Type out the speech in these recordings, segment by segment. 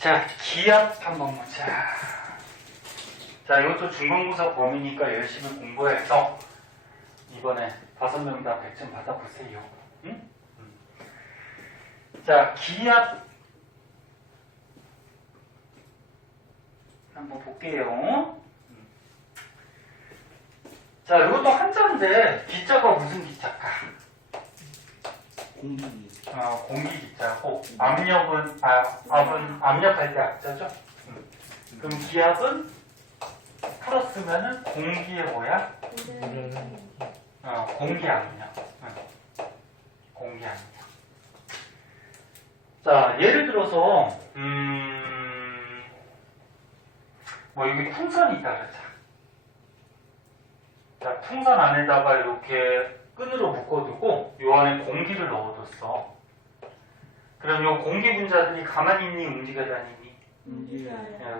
자, 기압 한번 보자. 자, 이것도 중간고사 범위니까 열심히 공부해서 이번에 5명 다 100점 받아보세요. 응? 자, 기압 한번 볼게요. 자, 이것도 한자인데 기자가 무슨 기자일까? 공기. 공기 기자고 압은 압력할 때 압자죠. 그럼 기압은 풀었으면은 공기의 뭐야? 공기 압력. 공기 압력. 자, 예를 들어서 뭐 여기 풍선이 있다 그러자. 자, 풍선 안에다가 이렇게 끈으로 묶어두고 요 안에 공기를 넣어뒀어. 그럼 요 공기 분자들이 가만히 있니? 움직여 다니니?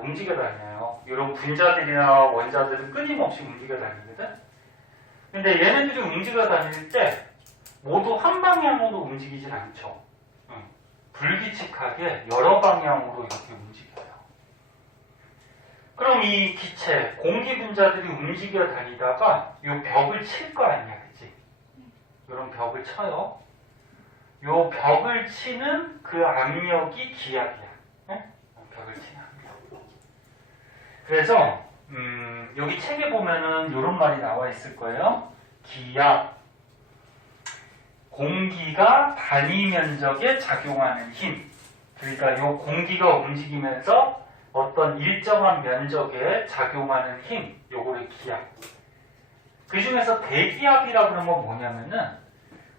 움직여 다녀요. 이런 분자들이나 원자들은 끊임없이 움직여 다니거든. 근데 얘네들이 움직여 다닐 때 모두 한 방향으로 움직이진 않죠. 불규칙하게 여러 방향으로 이렇게 움직여요. 그럼 이 기체, 공기 분자들이 움직여 다니다가 이 벽을 칠 거 아니야, 그치? 이런 벽을 쳐요. 이 벽을 치는 그 압력이 기압이야. 네? 벽을 치는 압력. 그래서 여기 책에 보면은 이런 말이 나와 있을 거예요. 기압, 공기가 단위 면적에 작용하는 힘. 그러니까 이 공기가 움직이면서 어떤 일정한 면적에 작용하는 힘, 요거를 기압. 그 중에서 대기압이라고 하는 건 뭐냐면은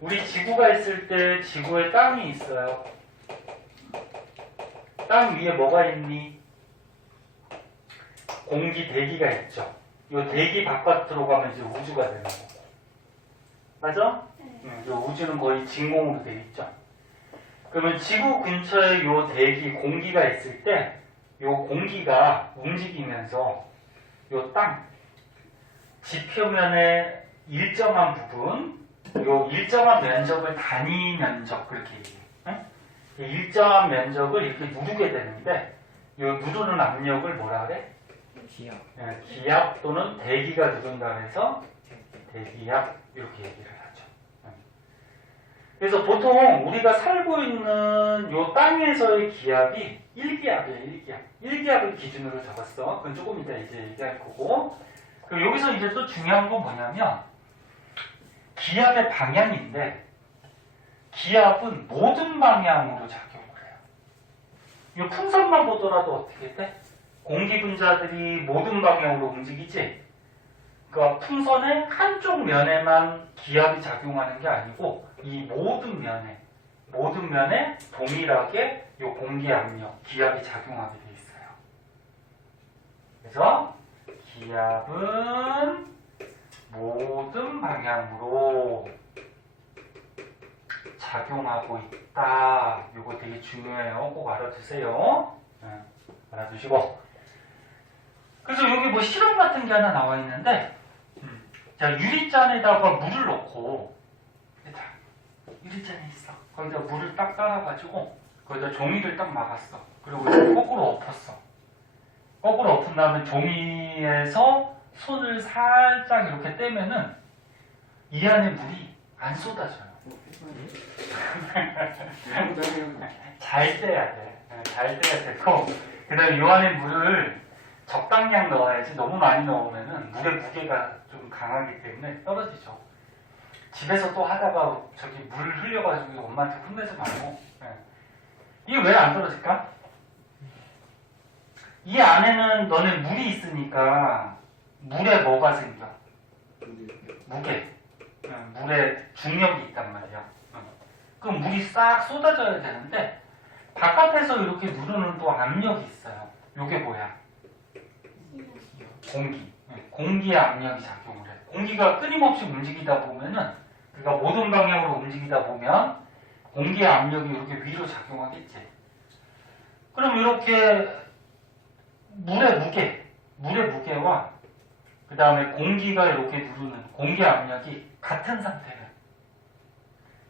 우리 지구가 있을 때 지구에 땅이 있어요. 땅 위에 뭐가 있니? 공기 대기가 있죠. 이 대기 바깥으로 가면 이제 우주가 되는 거고. 맞아? 이 우주는 거의 진공으로 되어 있죠. 그러면 지구 근처에 이 대기, 공기가 있을 때 이 공기가 움직이면서 이 땅, 지표면의 일정한 부분, 이 일정한 면적을 단위 면적 그렇게 얘기해요. 일정한 면적을 이렇게 누르게 되는데 이 누르는 압력을 뭐라 그래? 기압. 기압 또는 대기가 누른다 해서 대기압 이렇게 얘기를 하죠. 그래서 보통 우리가 살고 있는 이 땅에서의 기압이 1기압이에요. 1기압. 1기압을 기준으로 잡았어. 그건 조금 이따 이제 얘기할 거고. 그리고 여기서 이제 또 중요한 건 뭐냐면 기압의 방향인데 기압은 모든 방향으로 작용을 해요. 이 풍선만 보더라도 어떻게 돼? 공기 분자들이 모든 방향으로 움직이지? 그러니까 풍선의 한쪽 면에만 기압이 작용하는 게 아니고 이 모든 면에 동일하게 이 공기 압력, 기압이 작용하게 돼 있어요. 그래서 기압은 모든 방향으로 작용하고 있다. 이거 되게 중요해요. 꼭 알아두세요. 알아두시고. 그래서 여기 뭐 실험 같은 게 하나 나와 있는데, 자, 유리잔에다가 물을 넣고, 유리잔이 있어. 거기다 물을 딱 따라가지고, 거기다 종이를 딱 막았어. 그리고 이렇게 거꾸로 엎었어. 거꾸로 엎은 다음에 종이에서 손을 살짝 이렇게 떼면은, 이 안에 물이 안 쏟아져요. 잘 떼야 돼. 잘 떼야 되고, 그 다음에 이 안에 물을 적당량 넣어야지 너무 많이 넣으면은 물의 무게가 좀 강하기 때문에 떨어지죠. 집에서 또 하다가 저기 물 흘려가지고 엄마한테 혼내지 말고. 이게 왜 안 떨어질까? 이 안에는 너네 물이 있으니까 물에 뭐가 생겨? 무게. 물에 중력이 있단 말이야. 그럼 물이 싹 쏟아져야 되는데 바깥에서 이렇게 누르는 또 압력이 있어요. 이게 뭐야? 공기의 압력이 작용을 해. 공기가 끊임없이 움직이다 보면은, 그러니까 모든 방향으로 움직이다 보면 공기의 압력이 이렇게 위로 작용하겠지. 그럼 이렇게 물의 무게와 그 다음에 공기가 이렇게 누르는 공기 압력이 같은 상태면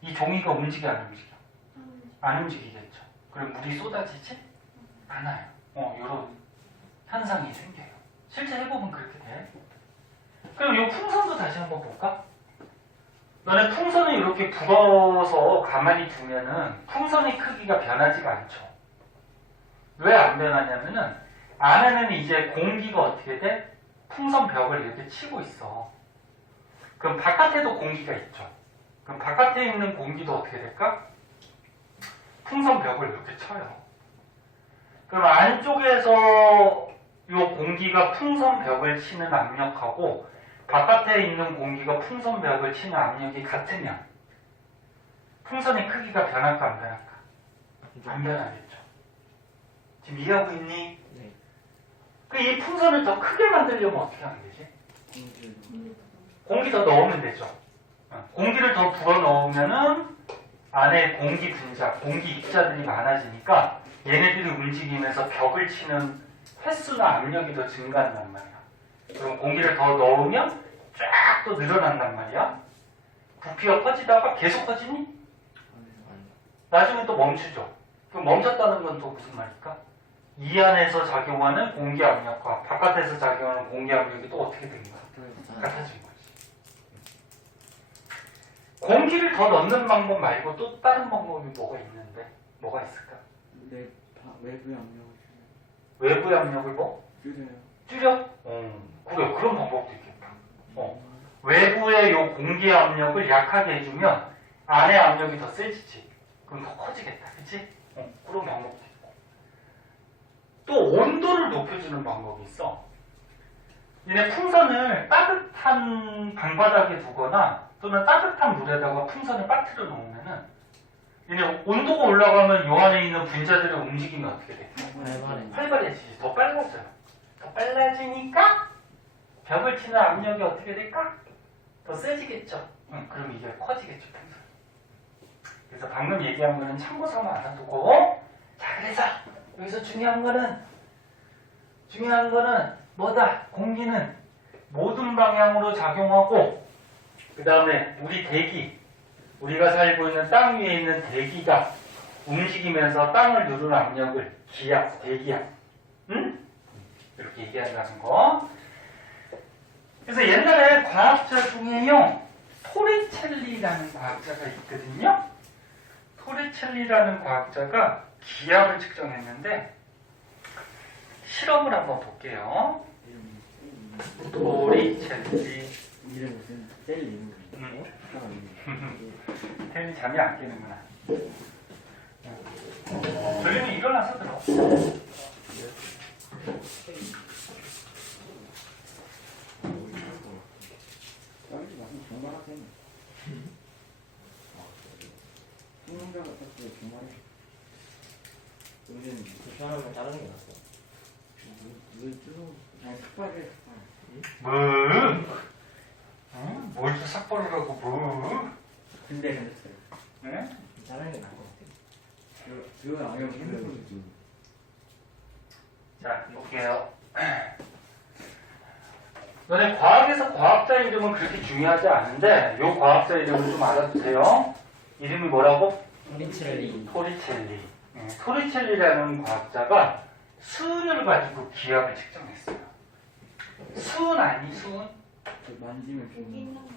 이 종이가 움직여 안 움직여? 안 움직이겠죠. 그럼 물이 쏟아지지? 많아요. 이런 현상이 생겨요. 실제 해보면 그렇게 돼. 그럼 이 풍선도 다시 한번 볼까? 너네 풍선을 이렇게 불어서 가만히 두면은 풍선의 크기가 변하지가 않죠. 왜 안 변하냐면은 안에는 이제 공기가 어떻게 돼? 풍선 벽을 이렇게 치고 있어. 그럼 바깥에도 공기가 있죠. 그럼 바깥에 있는 공기도 어떻게 될까? 풍선 벽을 이렇게 쳐요. 그럼 안쪽에서 이 공기가 풍선 벽을 치는 압력하고 바깥에 있는 공기가 풍선 벽을 치는 압력이 같으면 풍선의 크기가 변할까 안 변할까? 안 변하겠죠. 지금 이해하고 있니? 네. 이 풍선을 더 크게 만들려면 어떻게 하면 되지? 공기 더 넣으면 되죠. 공기를 더 불어넣으면은 안에 공기 분자, 공기 입자들이 많아지니까 얘네들이 움직이면서 벽을 치는 횟수나 압력이 더 증가한단 말이야. 그럼 공기를 더 넣으면 쫙 또 늘어난단 말이야. 부피가 커지다가 계속 커지니? 나중에 또 멈추죠. 그럼 멈췄다는 건 또 무슨 말일까? 이 안에서 작용하는 공기 압력과 바깥에서 작용하는 공기 압력이 또 어떻게 된 거야? 같아진 거지. 공기를 더 넣는 방법 말고 또 다른 방법이 뭐가 있는데? 뭐가 있을까? 네, 외부의 압력을 외부의 압력을 뭐? 줄여요. 줄여? 그래, 그런 방법도 있겠다. 외부의 요 공기 압력을 약하게 해주면 안의 압력이 더 세지지. 그럼 더 커지겠다. 그치? 그런 방법도 있고. 또 온도를 높여주는 방법이 있어. 얘네 풍선을 따뜻한 방바닥에 두거나 또는 따뜻한 물에다가 풍선을 빠뜨려 놓으면은 얘네 온도가 올라가면 요 안에 있는 분자들의 움직임이 어떻게 돼? 활발해지지. 더 빨라져요. 더 빨라지니까 벽을 치는 압력이 어떻게 될까? 더 세지겠죠. 그럼 이게 커지겠죠. 풍선. 그래서 방금 얘기한 거는 참고 삼아 알아두고, 자, 그래서 여기서 중요한 거는 뭐다? 공기는 모든 방향으로 작용하고, 그 다음에 우리 대기, 우리가 살고 있는 땅 위에 있는 대기가 움직이면서 땅을 누르는 압력을 기압, 대기압, 이렇게 얘기한다는 거. 그래서 옛날에 과학자 중에요, 토리첼리라는 과학자가 있거든요. 토리첼리라는 과학자가 기압을 측정했는데 실험을 한번 볼게요. 토리첼리. 이름 무슨 셀 이름? 태연이 잠이 안 깨는구나. 졸리면 일어나서 들어. 떨지 마세요. 정말하세요. 수능자 같았어요. 정말해. 우리는 불편하면 자르는 게 낫어. 물 뜨고 아니 삭발해 뭘 또 삭발을 하고 뭐? 근데 그랬어요. 네? 자르는 게 나을 것 같아. 그거 안 하면 힘들어요. 자, 볼게요. 너네 과학에서 과학자 이름은 그렇게 중요하지 않은데 요 과학자 이름을 좀 알아두세요. 이름이 뭐라고? 토리첼리. 토리첼리. 토리첼리라는 과학자가 수은을 가지고 기압을 측정했어요. 수은 아니 수은? 만지면 좀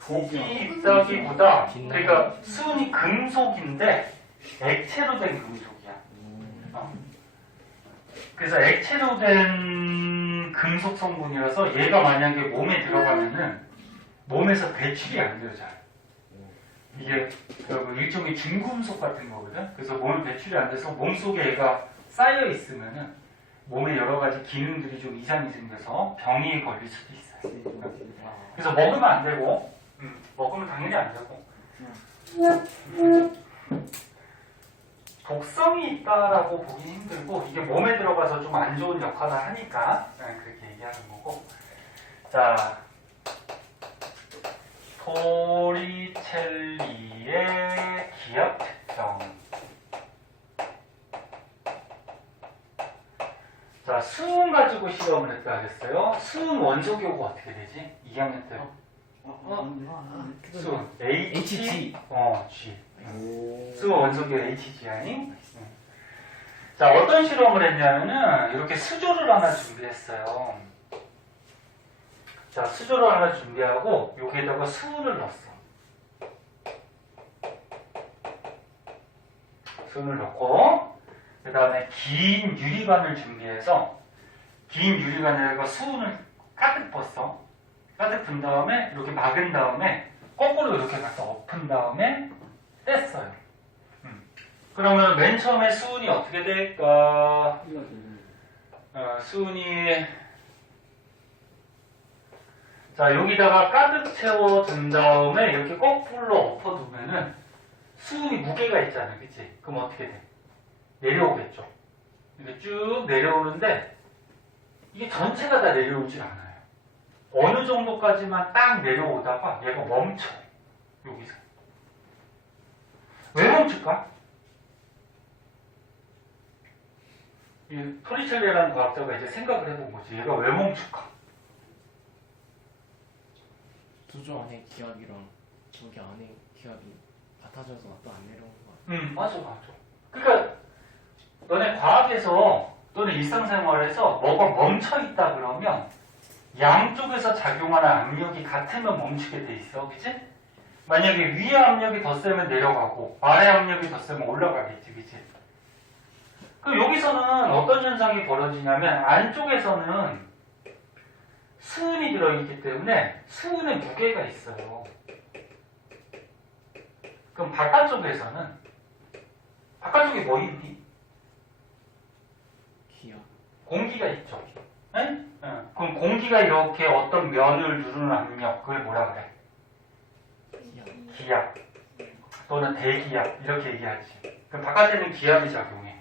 독이 있다기보다 그러니까 수은이 금속인데 액체로 된 금속이야. 그래서 액체로 된 금속 성분이라서 얘가 만약에 몸에 들어가면은 몸에서 배출이 안 돼요, 잘. 이게 일종의 중금속 같은 거거든. 그래서 몸에 배출이 안 돼서 몸속에 얘가 쌓여 있으면은 몸에 여러 가지 기능들이 좀 이상이 생겨서 병이 걸릴 수도 있어요. 그래서 먹으면 안 되고, 먹으면 당연히 안 되고. 독성이 있다라고 보기 힘들고 이게 몸에 들어가서 좀 안 좋은 역할을 하니까 그렇게 얘기하는 거고. 자, 토리첼리의 기압 측정. 자, 수은 가지고 실험을 했다 그랬어요. 수은 원소 교구가 어떻게 되지? 2학년 때. 수은 H, G. 수은 원소 교구 HG 아니? 자, 어떤 실험을 했냐면은 이렇게 수조를 하나 준비했어요. 자, 수조를 하나 준비하고 여기에다가 수은을 넣었어. 수은을 넣고 그 다음에 긴 유리관을 준비해서 긴 유리관에다가 수은을 가득 붓어. 가득 분 다음에 이렇게 막은 다음에 거꾸로 이렇게 갖다 엎은 다음에 뗐어요. 그러면 맨 처음에 수은이 어떻게 될까? 이거 되는 수은이 자 여기다가 가득 채워준 다음에 이렇게 거꾸로 엎어두면은 수은이 무게가 있잖아요, 그치? 그럼 어떻게 돼? 내려오겠죠. 이렇게 쭉 내려오는데 이게 전체가 다 내려오질 않아요. 어느 정도까지만 딱 내려오다가 얘가 멈춰. 여기서. 왜 멈출까? 이 토리첼리라는 과학자가 이제 생각을 해본 거지. 얘가 왜 멈출까? 수조 안에 기압이랑 저기 안에 기압이 같아져서 또 안 내려오는 거 같아. 맞아, 맞아. 그러니까 너네 과학에서 또는 일상생활에서 뭐가 멈춰있다 그러면 양쪽에서 작용하는 압력이 같으면 멈추게 돼 있어. 그치? 만약에 위에 압력이 더 세면 내려가고 아래 압력이 더 세면 올라가겠지. 그치? 그럼 여기서는 어떤 현상이 벌어지냐면 안쪽에서는 수은이 들어있기 때문에 수은의 무게가 있어요. 그럼 바깥쪽에서는 바깥쪽에 뭐 있니? 기압. 공기가 있죠. 응? 그럼 공기가 이렇게 어떤 면을 누르는 압력, 그걸 뭐라 그래? 기압. 기압 또는 대기압 이렇게 얘기하지. 그럼 바깥에는 기압이 작용해.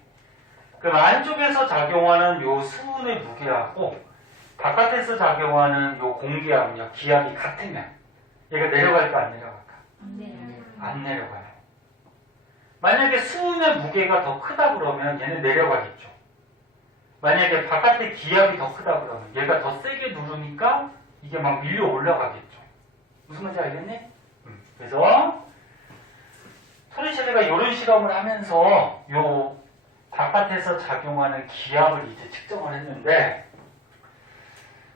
그럼 안쪽에서 작용하는 요 수은의 무게하고 바깥에서 작용하는 요 공기 압력, 기압이 같으면 얘가 내려갈까 안 내려갈까? 안 내려가요. 만약에 수은의 무게가 더 크다 그러면 얘는 내려가겠죠. 만약에 바깥에 기압이 더 크다 그러면 얘가 더 세게 누르니까 이게 막 밀려 올라가겠죠. 무슨 말인지 알겠니? 그래서 토리첼리가 이런 실험을 하면서 요 바깥에서 작용하는 기압을 이제 측정을 했는데,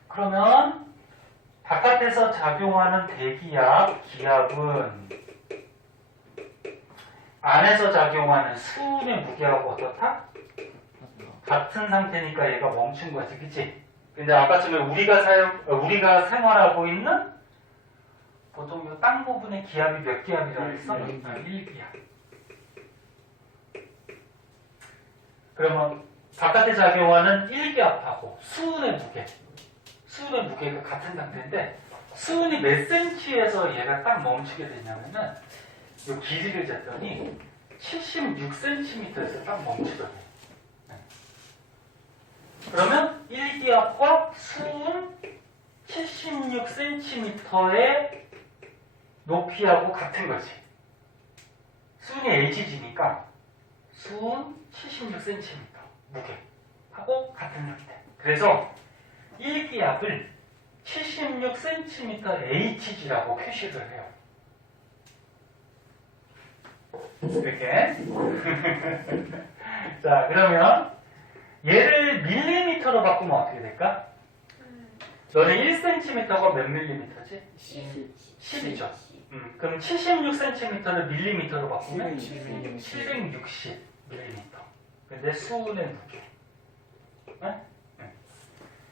그러면 바깥에서 작용하는 대기압, 기압은 안에서 작용하는 수은의 무게하고 어떻다? 같은 상태니까 얘가 멈춘 거지, 그치? 근데 아까처럼 우리가 생활하고 있는 보통 이 땅 부분의 기압이 몇 기압이라고 했어? 1기압. 그러면 바깥에 작용하는 1기압하고 수은의 무게가 같은 상태인데 수은이 몇 센치에서 얘가 딱 멈추게 되냐면은 이 길이를 쟀더니 76cm에서 딱 멈추더래. 그러면 1기압과 수은 76cm의 높이하고 같은 거지. 수은이 hg니까 수은 76cm 무게하고 같은 상태. 그래서 1기압을 76cm hg라고 표시를 해요. 이렇게. 자, 그러면 얘를 밀리미터로 바꾸면 어떻게 될까? 너는 1cm가 몇 밀리미터지? 10이죠. 그럼 76cm를 밀리미터로 바꾸면 760 밀리미터. 근데 수은의 무게. 네?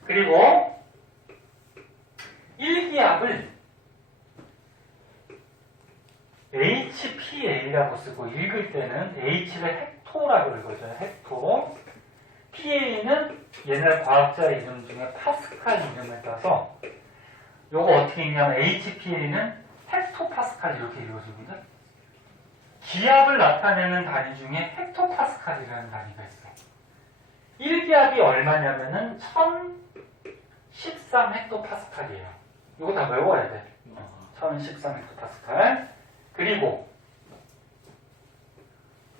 그리고 1기압을 HPA라고 쓰고 읽을 때는 H를 헥토라고 읽어줘요. 헥토. PA는 옛날 과학자 이름 중에 파스칼 이름을 따서 요거 어떻게 읽냐면 HPA는 헥토파스칼 이렇게 읽어줍니다. 기압을 나타내는 단위 중에 헥토파스칼이라는 단위가 있어요. 1기압이 얼마냐면은 1013 헥토파스칼이에요. 이거 다 외워야 돼. 1013 헥토파스칼. 그리고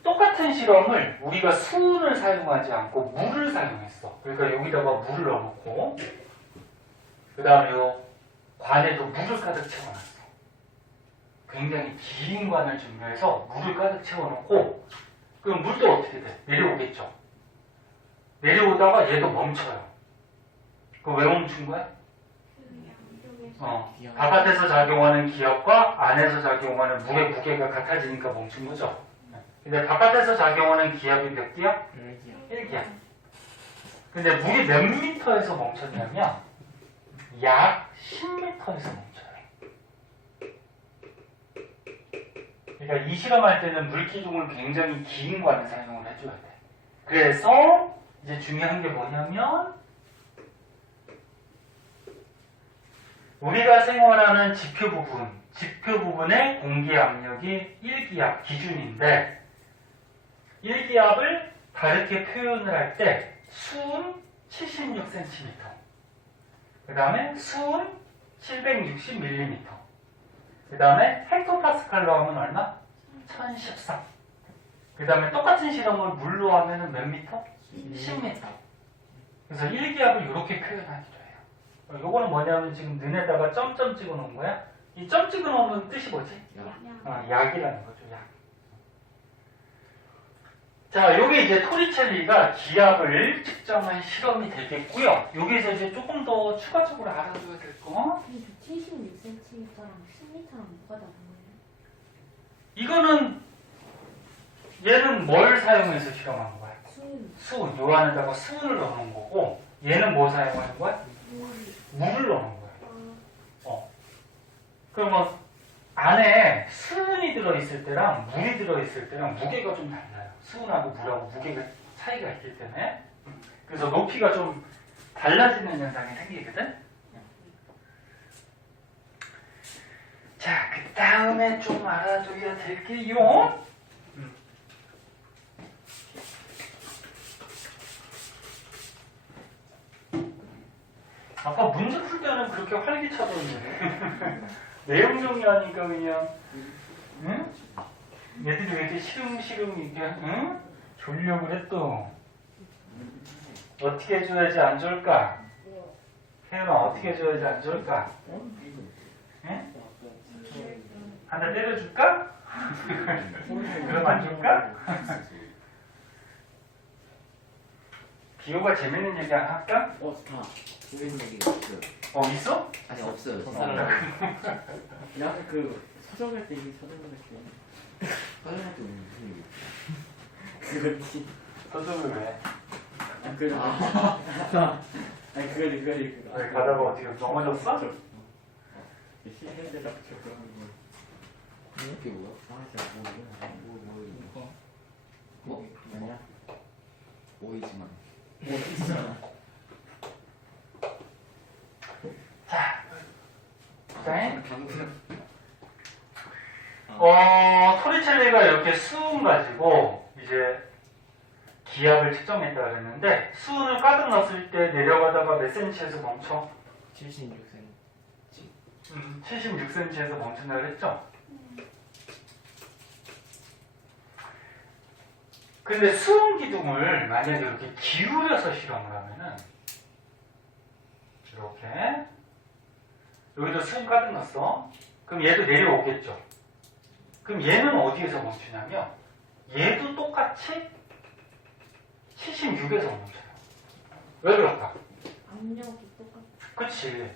똑같은 실험을 우리가 수은을 사용하지 않고 물을 사용했어. 그러니까 여기다가 물을 넣어놓고 그 다음에 요 관에도 물을 가득 채워놨어. 굉장히 긴 관을 준비해서 물을 가득 채워놓고 그럼 물도 어떻게 돼? 내려오겠죠. 내려오다가 얘도 멈춰요. 그거 왜 멈춘 거야? 양쪽에서 바깥에서 작용하는 기압과 안에서 작용하는 물의 무게가 같아지니까 멈춘 거죠. 근데 바깥에서 작용하는 기압이 몇 기압? 열기야. 1기압. 근데 물이 몇 미터에서 멈췄냐면 약 10m에서 멈춰요. 그러니까 이 실험할 때는 물기둥을 굉장히 긴 관을 사용을 해줘야 돼. 그래서 이제 중요한 게 뭐냐면 우리가 생활하는 지표 부분의 공기 압력이 1기압 기준인데 1기압을 다르게 표현을 할 때 수은 76cm, 그 다음에 수은 760mm, 그 다음에 헥토파스칼로 하면 얼마? 1013. 그 다음에 똑같은 실험을 물로 하면 몇 미터? 10m. 그래서 1기압을 이렇게 표현하기로 해요. 요거는 뭐냐면 지금 눈에다가 점점 찍어 놓은 거야. 이 점 찍어 놓은 뜻이 뭐지? 약이라는 거죠, 약. 자, 요게 이제 토리첼리가 기압을 측정한 실험이 되겠고요. 여기서 이제 조금 더 추가적으로 알아둬야 될 거. 76cm랑 10m랑 뭐가 다른 거예요? 이거는 얘는 뭘 사용해서 실험한 거야? 수은. 요 안에다가 수은을 넣는 거고 얘는 뭐 사용하는 거야? 물을 넣는 거야. 그러면 안에 수은이 들어있을 때랑 물이 들어있을 때랑 무게가 좀 달라요. 수은하고 물하고 무게가 차이가 있기 때문에. 그래서 높이가 좀 달라지는 현상이 생기거든. 자, 그 다음에 좀 알아둬야 될 게요. 아까 문제 풀 때는 그렇게 활기차던데 내용 정리하니까 그냥 응? 얘들이 왜 이렇게 시름시름 이렇게 응? 졸려고 그래 또. 어떻게 해줘야지 안 좋을까? 혜연아 어떻게 해줘야지 안 좋을까? 응? 한 대 때려줄까? 그럼 안 좋을까? 비호가 재밌는 얘기 하나 할까? 다 재밌는 얘기 없어요. 있어? 아니 없어요. 더 사람. 약간 그 서점할 때 서점할 때 서점할 때 무슨 얘기? 그거지. 서점을 왜? 아니 그거지. 왜 가다가 어떻게 넘어졌어? 시행되다 그런 거. 이게 뭐야? 아 진짜 뭐 이거? 아니야? 오이지만. 자, 그다음에 아. 토리첼리가 이렇게 수은 가지고 이제 기압을 측정했다 그랬는데 수은을 가득 넣었을 때 내려가다가 몇 센치에서 멈춰? 76cm. 76cm에서 멈춘다 그랬죠? 근데 수은 기둥을 만약에 이렇게 기울여서 실험을 하면은 이렇게 여기도 수은 가득 넣었어. 그럼 얘도 내려오겠죠. 그럼 얘는 어디에서 멈추냐면 얘도 똑같이 76에서 멈춰요. 왜 그럴까? 압력이 똑같아. 그치.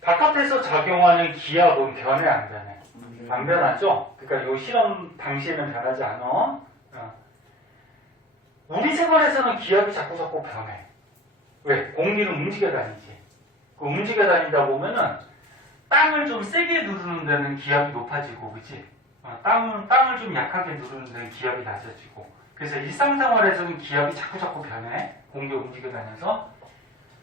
바깥에서 작용하는 기압은 변해 안 변해? 안 변하죠? 그러니까 이 실험 당시에는 변하지 않아. 우리 생활에서는 기압이 자꾸 변해. 왜? 공기는 움직여 다니지. 그 움직여 다니다 보면은 땅을 좀 세게 누르는 데는 기압이 높아지고, 그치? 땅을 좀 약하게 누르는 데는 기압이 낮아지고. 그래서 일상생활에서는 기압이 자꾸 변해. 공기가 움직여 다녀서.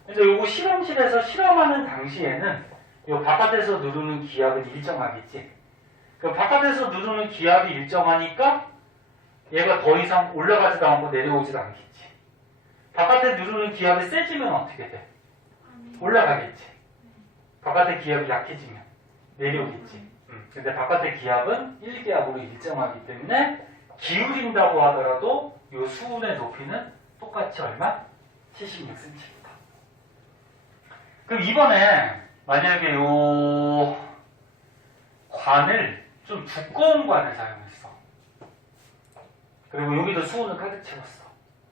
그래서 요거 실험실에서 실험하는 당시에는 요 바깥에서 누르는 기압은 일정하겠지. 그 바깥에서 누르는 기압이 일정하니까 얘가 더 이상 올라가지도 않고 내려오지도 않겠지. 바깥에 누르는 기압이 세지면 어떻게 돼? 올라가겠지. 바깥의 기압이 약해지면 내려오겠지. 근데 바깥의 기압은 1기압으로 일정하기 때문에 기울인다고 하더라도 이 수은의 높이는 똑같이 얼마? 76cm. 그럼 이번에 만약에 이 관을 좀 두꺼운 관을 사용했어. 그리고 여기도 수은을 가득 채웠어.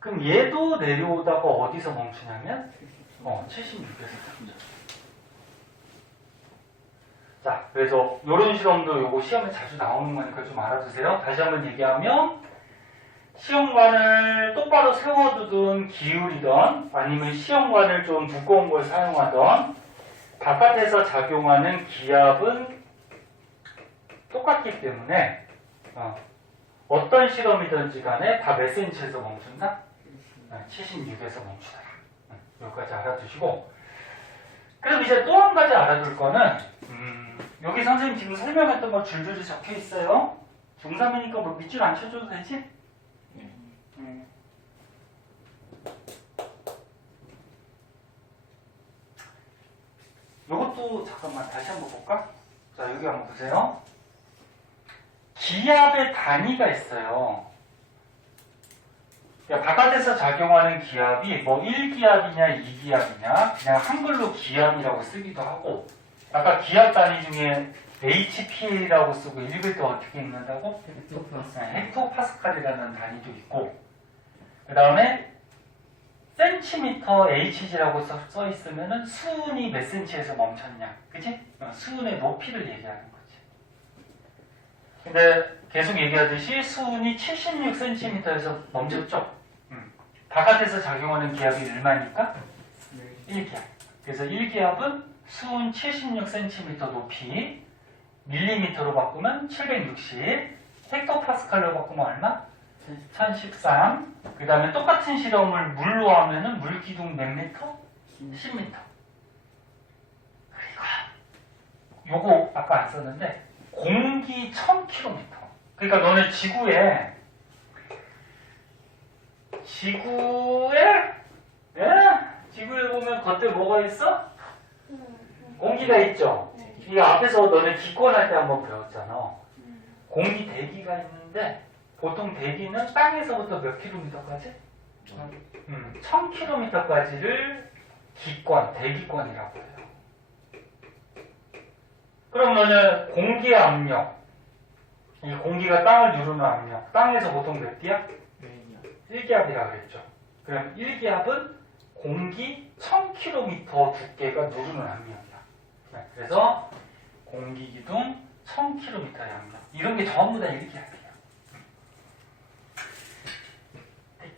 그럼 얘도 내려오다가 어디서 멈추냐면 76에서 멈춰. 자, 그래서 이런 실험도 요거 시험에 자주 나오는 거니까 좀 알아두세요. 다시 한번 얘기하면 시험관을 똑바로 세워두든 기울이던 아니면 시험관을 좀 두꺼운 걸 사용하던 바깥에서 작용하는 기압은 똑같기 때문에 어떤 실험이든지 간에 다 몇 센치에서 멈춘다? 76에서 멈추다. 여기까지 알아두시고, 그럼 이제 또 한 가지 알아둘 거는 여기 선생님 지금 설명했던 거 줄줄이 적혀 있어요. 중3이니까 뭐 밑줄 안 쳐줘도 되지? 요것도 잠깐만 다시 한번 볼까? 자, 여기 한번 보세요. 기압의 단위가 있어요. 그러니까 바깥에서 작용하는 기압이 뭐 1기압이냐 2기압이냐 그냥 한글로 기압이라고 쓰기도 하고, 아까 기압 단위 중에 HPA라고 쓰고 읽을 때 어떻게 읽는다고? 헥토파스칼이라는 단위도 있고, 그 다음에 센티미터 HG라고 써 있으면은 수은이 몇 센치에서 멈췄냐, 그치? 수은의 높이를 얘기하는 거지. 근데 계속 얘기하듯이 수은이 76cm에서 멈췄죠? 바깥에서 작용하는 기압이 얼마니까? 1기압. 그래서 1기압은 수은 76cm 높이 밀리미터로 바꾸면 760, 헥토파스칼로 바꾸면 얼마? 1013. 그 다음에 똑같은 실험을 물로 하면은 물기둥 몇 미터? 10m. 그리고 요거 아까 안 썼는데 공기 1000km. 그러니까 너네 지구에 보면 겉에 뭐가 있어? 공기가 있죠? 이거 앞에서 너네 기권할 때 한번 배웠잖아. 공기 대기가 있는데 보통 대기는 땅에서부터 몇 킬로미터까지? 1000km까지를 기권, 대기권이라고 해요. 그럼 너는 공기의 압력, 이 공기가 땅을 누르는 압력, 땅에서 보통 몇 기압? 1기압이라고 그랬죠. 그럼 1기압은 공기 1000km 두께가 누르는 압력이야. 그래서 공기기둥 1000km의 압력. 이런 게 전부 다 1기압이에요.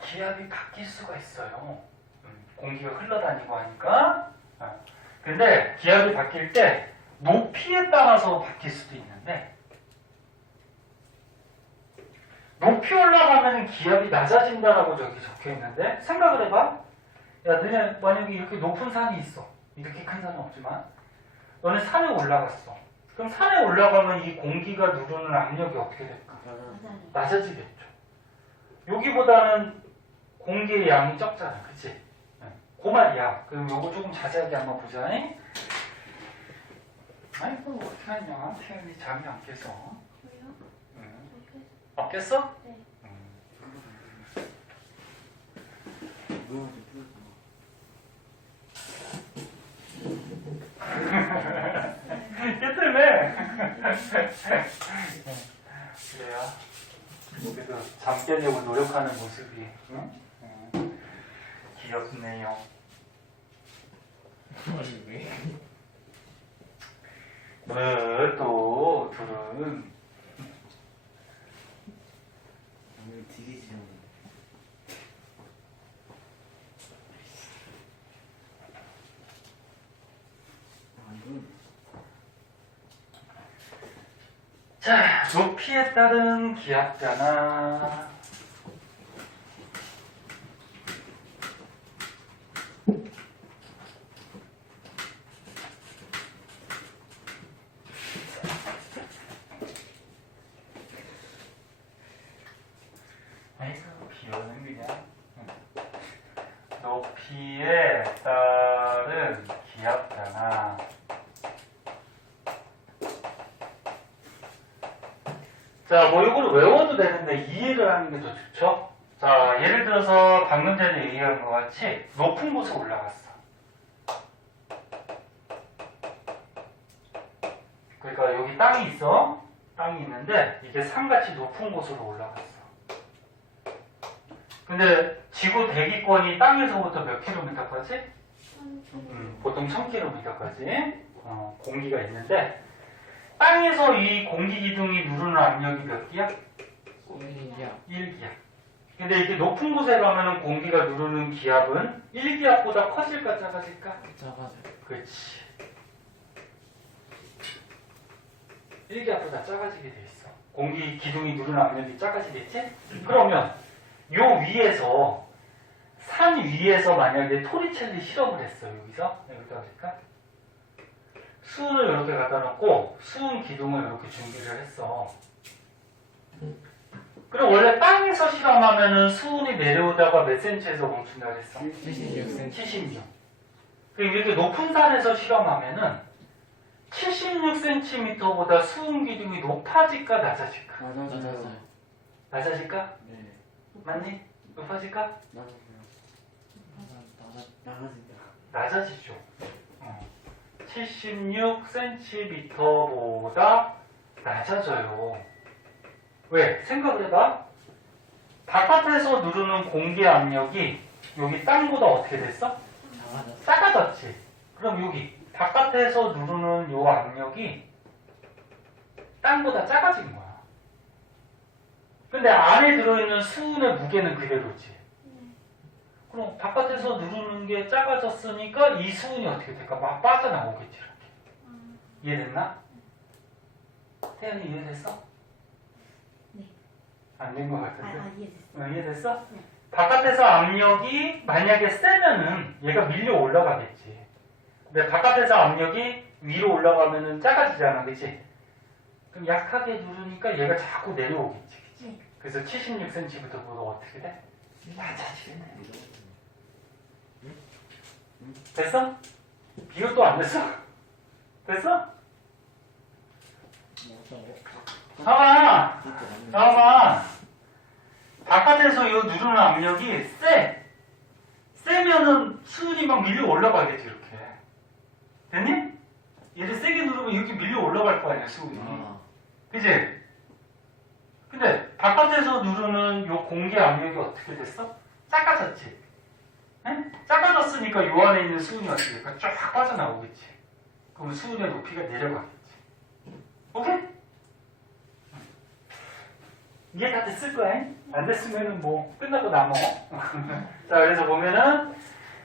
기압이 바뀔 수가 있어요. 공기가 흘러다니고 하니까. 근데 기압이 바뀔 때 높이에 따라서 바뀔 수도 있는데, 높이 올라가면 기압이 낮아진다라고 저기 적혀 있는데, 생각을 해봐. 야, 너네 만약에 이렇게 높은 산이 있어. 이렇게 큰 산은 없지만 너네 산에 올라갔어. 그럼 산에 올라가면 이 공기가 누르는 압력이 어떻게 될까? 낮아지겠죠. 여기보다는 공기의 양이 적잖아. 그치? 그 말이야. 그럼 요거 조금 자세하게 한번 보자. 아이고, 어떻게 하냐. 태연이 잠이 안 깨서. 안 깼어? 네. 깨뜨네. 그래요. 여기도 잠 깨려고 노력하는 모습이 귀엽네요. 아니 왜? 왜 또 둘은 오늘 되게 지금 이건 자, 높이에 따른 기압잖아. 아이고, 비오는 그냥. 높이에 따른 기압잖아. 자, 뭐 이걸 외워도 되는데 이해를 하는 게 더 좋죠? 자, 예를 들어서 방금 전에 얘기한 것 같이 높은 곳에 올라갔어. 그러니까 여기 땅이 있어. 땅이 있는데 이게 산같이 높은 곳으로 올라갔어. 근데 지구 대기권이 땅에서부터 몇 킬로미터까지? 보통 1000km까지 공기가 있는데 땅에서 이 공기 기둥이 누르는 압력이 몇 기압? 1기압. 1기압. 근데 이렇게 높은 곳에 가면은 공기가 누르는 기압은 1기압보다 커질까 작아질까? 작아져요. 그렇지. 1기압보다 작아지게 돼 있어. 공기 기둥이 누르는 압력이 작아지겠지? 그러면 요 위에서 산 위에서 만약에 토리첼리 실험을 했어. 여기서 여기다 볼까? 수은을 이렇게 갖다 놓고 수은 기둥을 이렇게 준비를 했어. 그럼 원래 땅에서 실험하면은 수은이 내려오다가 몇 센치에서 멈춘다 그랬어? 76cm. 76. 그럼 이렇게 높은 산에서 실험하면은 76cm보다 수은 기둥이 높아질까 낮아질까? 맞아요. 낮아질까? 네. 맞니? 높아질까? 맞아요. 낮아. 나가진다. 낮아지죠. 76cm보다 낮아져요. 왜? 생각을 해봐. 바깥에서 누르는 공기 압력이 여기 땅보다 어떻게 됐어? 작아졌어. 작아졌지. 그럼 여기 바깥에서 누르는 요 압력이 땅보다 작아진 거야. 근데 안에 들어있는 수은의 무게는 그대로지. 그럼 바깥에서 누르는 게 작아졌으니까 이 수은이 어떻게 될까? 막 빠져나오겠지. 이렇게. 이해됐나? 태연이 이해됐어? 네. 안 된 것 같은데. 이해됐어요. 이해됐어? 네. 바깥에서 압력이 만약에 세면은 얘가 밀려 올라가겠지. 근데 바깥에서 압력이 위로 올라가면은 작아지잖아, 그치? 그럼 약하게 누르니까 얘가 자꾸 내려오겠지, 그치? 네. 그래서 76cm부터 보다 어떻게 돼? 낮아지겠네. 됐어? 비교도 안 됐어? 됐어? 잠깐만! 잠깐만! 바깥에서 이 누르는 압력이 세면은 수은이 막 밀려 올라가겠지, 이렇게. 됐니? 얘를 세게 누르면 이렇게 밀려 올라갈 거 아니야, 수은이. 그치? 근데 바깥에서 누르는 요 공기 압력이 어떻게 됐어? 작아졌지? 응? 작아졌으니까 요 안에 있는 수은이 어떻게 될까? 쫙 빠져나오겠지. 그럼 수은의 높이가 내려가겠지. 오케이? 이게 다 됐을 거야. 안 됐으면은 뭐 끝나고 남어. 자, 그래서 보면은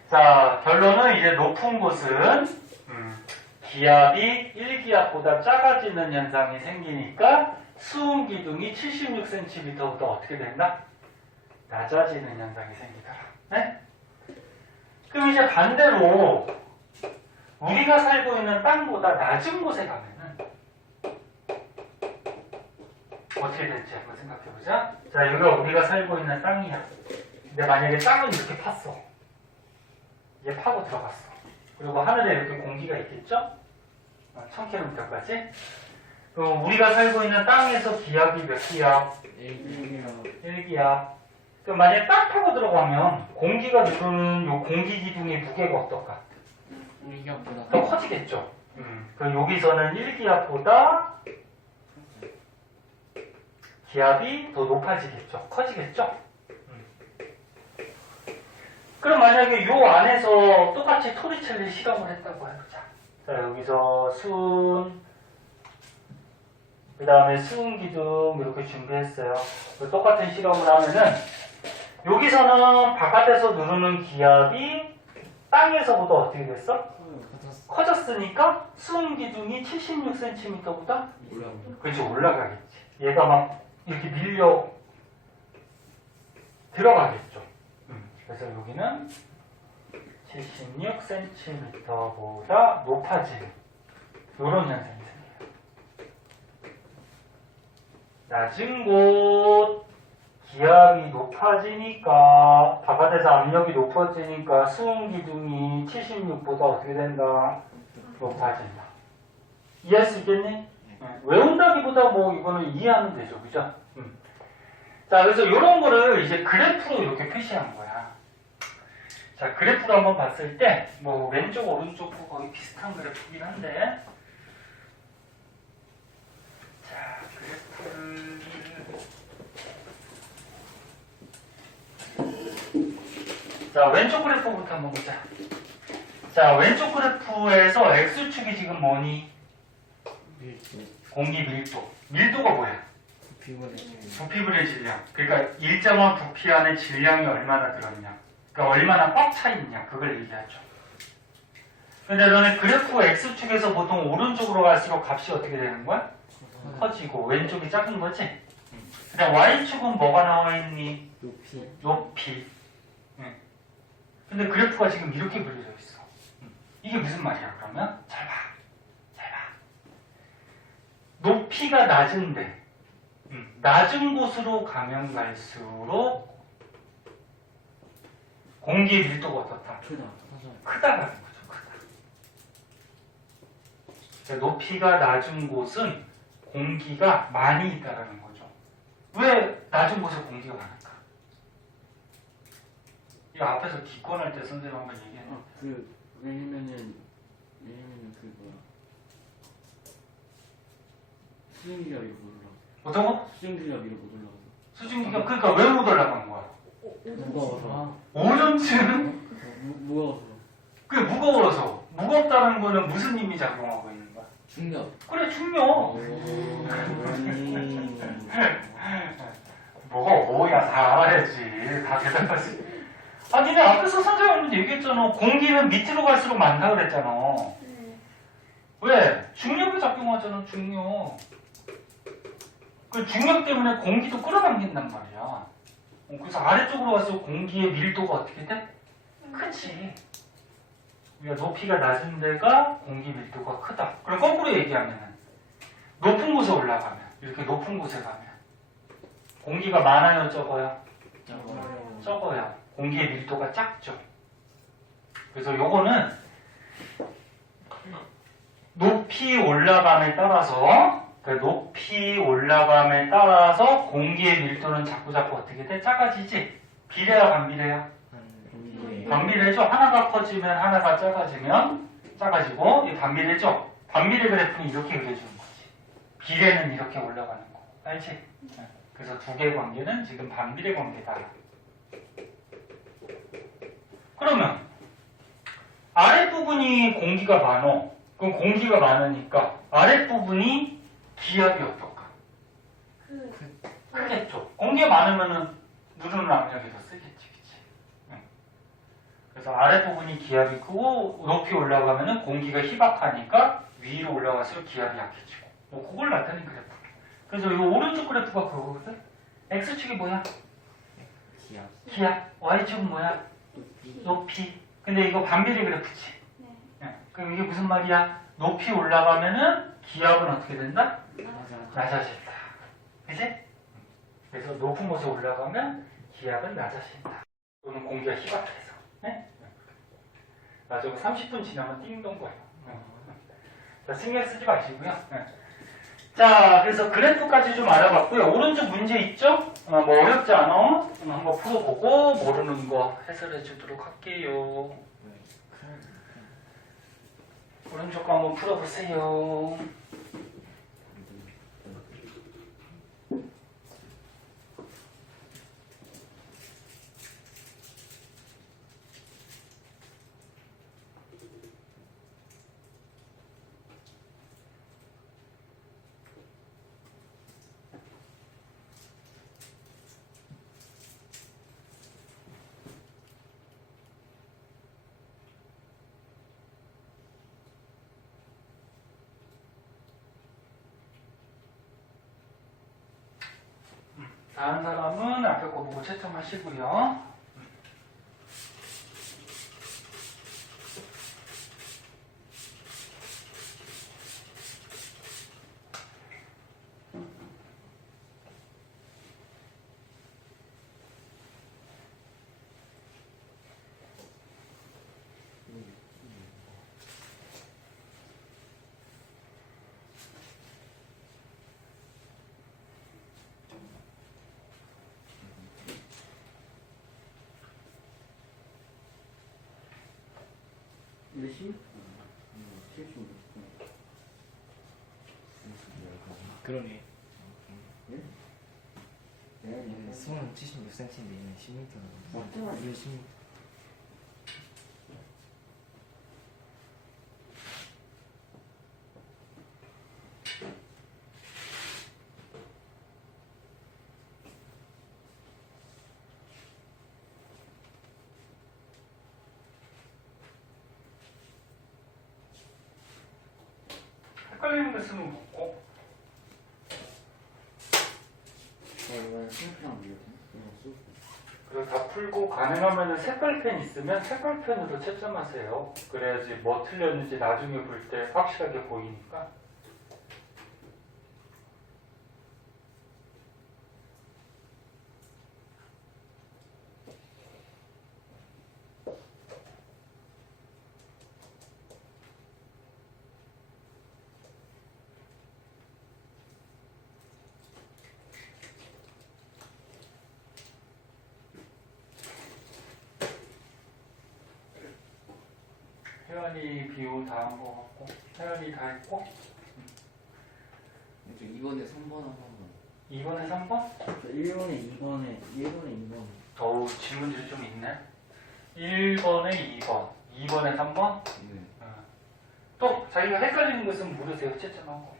자, 결론은 이제 높은 곳은 기압이 1기압보다 작아지는 현상이 생기니까 수은 기둥이 76cm보다 어떻게 된다? 낮아지는 현상이 생기더라. 네? 그럼 이제 반대로 우리가 살고 있는 땅보다 낮은 곳에 가면은 어떻게 될지 한번 생각해보자. 자, 여기가 우리가 살고 있는 땅이야. 근데 만약에 땅을 이렇게 팠어. 이제 파고 들어갔어. 그리고 하늘에 이렇게 공기가 있겠죠? 1000km까지. 그럼 우리가 살고 있는 땅에서 기압이 몇 기압? 1기압. 그럼 만약에 땅 파고 들어가면 공기가 누르는 요 공기 기둥의 무게가 어떨까? 1기압보다 더 커지겠죠? 그럼 여기서는 1기압보다 기압이 더 높아지겠죠? 커지겠죠? 그럼 만약에 요 안에서 똑같이 토리첼리 실험을 했다고 해보자. 자, 여기서 수은, 그 다음에 수은 기둥 이렇게 준비했어요. 똑같은 실험을 하면은 여기서는 바깥에서 누르는 기압이 땅에서보다 어떻게 됐어? 커졌으니까 수은 기둥이 76cm보다 그렇지 올라가겠지. 얘가 막 이렇게 밀려 들어가겠죠. 그래서 여기는 76cm보다 높아지는 이런 현상이 생겨요. 낮은 곳 기압이 높아지니까 바깥에서 압력이 높아지니까 수은 기둥이 76보다 어떻게 된다? 높아진다. 이해할 수 있겠니? 외운다기보다 뭐 이거는 이해하면 되죠, 그죠? 자, 그래서 이런 거를 이제 그래프로 이렇게 표시한 거야. 자, 그래프로 한번 봤을 때 뭐 왼쪽 오른쪽도 거의 비슷한 그래프긴 한데, 자, 그래프를 자, 왼쪽 그래프부터 한번 보자. 자, 왼쪽 그래프에서 x축이 지금 뭐니? 밀도 공기 밀도. 밀도가 뭐야? 부피분의 질량 부피분의 질량. 그러니까 일정한 부피 안에 질량이 얼마나 들었냐. 그러니까 얼마나 꽉 차 있냐. 그걸 얘기하죠. 근데 너네 그래프 x축에서 보통 오른쪽으로 갈수록 값이 어떻게 되는 거야? 커지고 왼쪽이 작은 거지? 그냥 y축은 뭐가 나와 있니? 높이 높이. 근데 그래프가 지금 이렇게 그려져 있어. 이게 무슨 말이야, 그러면? 잘 봐. 잘 봐. 높이가 낮은데, 낮은 곳으로 가면 갈수록 공기의 밀도가 어떻다? 크다. 크다라는 거죠, 크다. 그러니까 높이가 낮은 곳은 공기가 많이 있다라는 거죠. 왜 낮은 곳에 공기가 많을까? 이 앞에서 기권할 때 선생님 한번 얘기했는데 왜냐면은 그 뭐야 수증기압이 못 올라. 어떤 거? 수증기압이 못 올라가서. 수증기가 그러니까 왜 못 올라간 거야? 무거워서. 오존층은 무거워서. 그게 무거워서 무겁다는 거는 무슨 힘이 작용하고 있는 거야? 중력. 그래 중력. 뭐가 오야 다 알아야지. 다 대답하지. 아 니네 앞에서 선생님은 얘기했잖아. 공기는 밑으로 갈수록 많다 그랬잖아. 네. 왜? 중력이 작용하잖아 중력. 그 중력 때문에 공기도 끌어당긴단 말이야. 그래서 아래쪽으로 갈수록 공기의 밀도가 어떻게 돼? 크지. 우리가 높이가 낮은 데가 공기 밀도가 크다. 그럼 거꾸로 얘기하면은 높은 곳에 올라가면 이렇게 높은 곳에 가면 공기가 많아요 적어요? 적어요. 공기의 밀도가 작죠. 그래서 요거는 높이 올라감에 따라서 높이 올라감에 따라서 공기의 밀도는 자꾸 어떻게 돼? 작아지지? 비례야 반비례야? 반비례죠. 하나가 커지면 하나가 작아지면 작아지고 이 반비례죠. 반비례 그래프는 이렇게 그려주는 거지. 비례는 이렇게 올라가는 거. 알지? 그래서 두 개의 관계는 지금 반비례 관계다. 그러면 아랫부분이 공기가 많어. 그럼 공기가 많으니까 아랫부분이 기압이 어떨까? 크겠죠. 공기가 많으면은 누르는 압력이 더 세겠지. 그치? 그래서 아랫부분이 기압이 크고 높이 올라가면은 공기가 희박하니까 위로 올라갈수록 기압이 약해지고 뭐 그걸 나타낸 그래프. 그래서 이 오른쪽 그래프가 그거거든. X축이 뭐야? 기압. Y축은 뭐야? 높이. 근데 이거 반비례 그래프지. 네. 그럼 이게 무슨 말이야? 높이 올라가면은 기압은 어떻게 된다? 낮아진다. 그치? 그래서 높은 곳에 올라가면 기압은 낮아진다. 또는 공기가 희박해서. 네? 나중에 30분 지나면 띵동 거예요. 자, 신경 쓰지 마시고요. 자, 그래서 그래프까지 좀 알아봤고요. 오른쪽 문제 있죠? 뭐 어렵지 않아? 한번 풀어보고 모르는 거 해설해 주도록 할게요. 오른쪽 거 한번 풀어보세요. 다른 사람은 앞에 거 보고 채점하시고요. 몇 시? 7시. 그러네. 네? 수은 76cm인데 얘는 10m라고. 맞죠? 이게 10m. 헷갈리는 거 쓰면 묻고. 이번에 스냅이랑 밀려. 그리고 다 풀고 가능하면 색깔펜 있으면 색깔펜으로 채점하세요. 그래야지 뭐 틀렸는지 나중에 볼 때 확실하게 보이니까. 혜연이 비유 다 한 거 같고 혜연이 다 했고 저 2번에 3번 한 번만. 2번에 3번? 1번에 2번. 어우 질문들이 좀 있네. 1번에 2번 2번에 3번? 네. 또 자기가 헷갈리는 것은 물으세요. 채점하고.